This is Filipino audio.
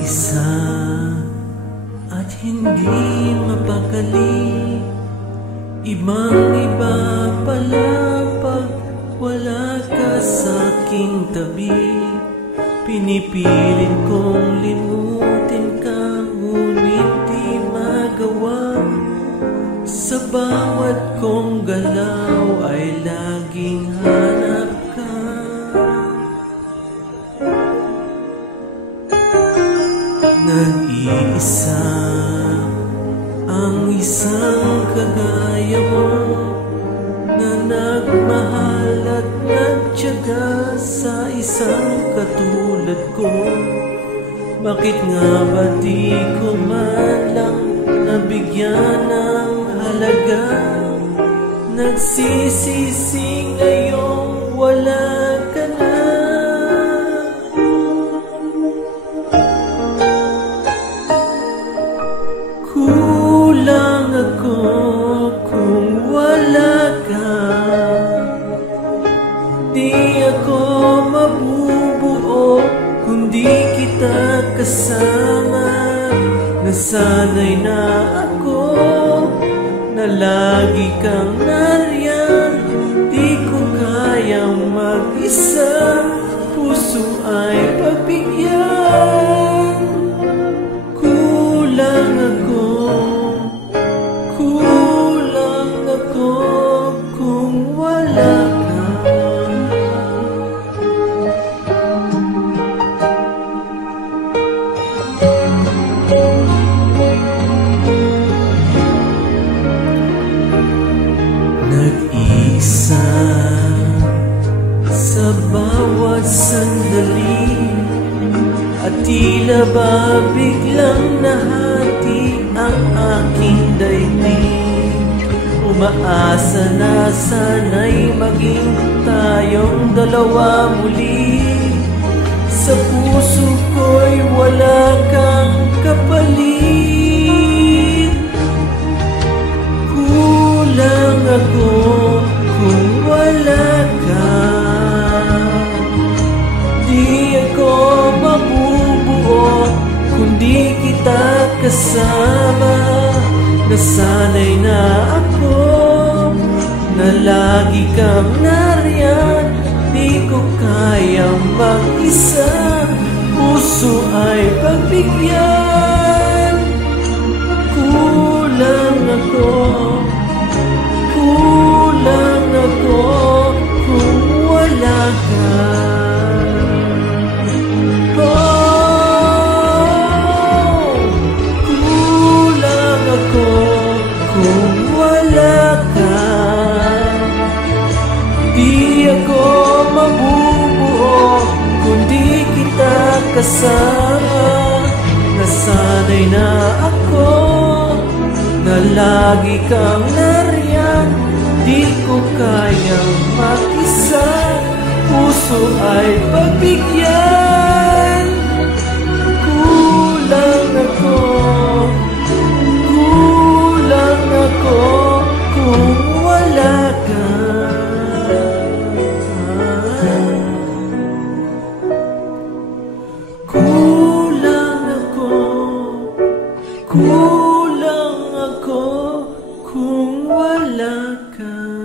Nag-iisa at hindi mapakali, ibang-iba pala pag wala ka sa'king tabi. Pinipilit kong limutin ka, ngunit di magawa. Sa bawat kong galaw ay laging hanap ka. Nag-iisa ang isang kagaya mo, na nagmahal at nagtiyaga sa isang katulad ko. Bakit nga ba di ko man lang nabigyan ng halaga? Nagsisisi ngayong wala ka na. Kulang ako kung wala ka. Di ako mabubuo kung di kita kasama. Nasanay na ako na lagi kang nariyan. Di ko kayang mag-isa, puso ay pagbigyan. Kulang ako kung wala ka. Nag-iisa sa bawat sandali, at tila ba biglang nahati ang aking daigdig. Umaasa na sana'y maging tayong dalawa muli. Sa puso ko'y wala kang kapalit. Kulang ako kung wala ka. Di ako mabubuo kung di kita kasama. Nasanay na ako na lagi kang nariyan. Di ko kayang mag-isa, puso ay pagbigyan. Kulang ako kung wala ka. Kulang ako kung wala ka. Di ako mabubuo kung di kita kasama. Nasanay na ako na lagi kang nariyan. Di ko kayang mag-isa, puso ay pagbigyan. Kulang ako kung wala ka. Kulang ako kung wala ka.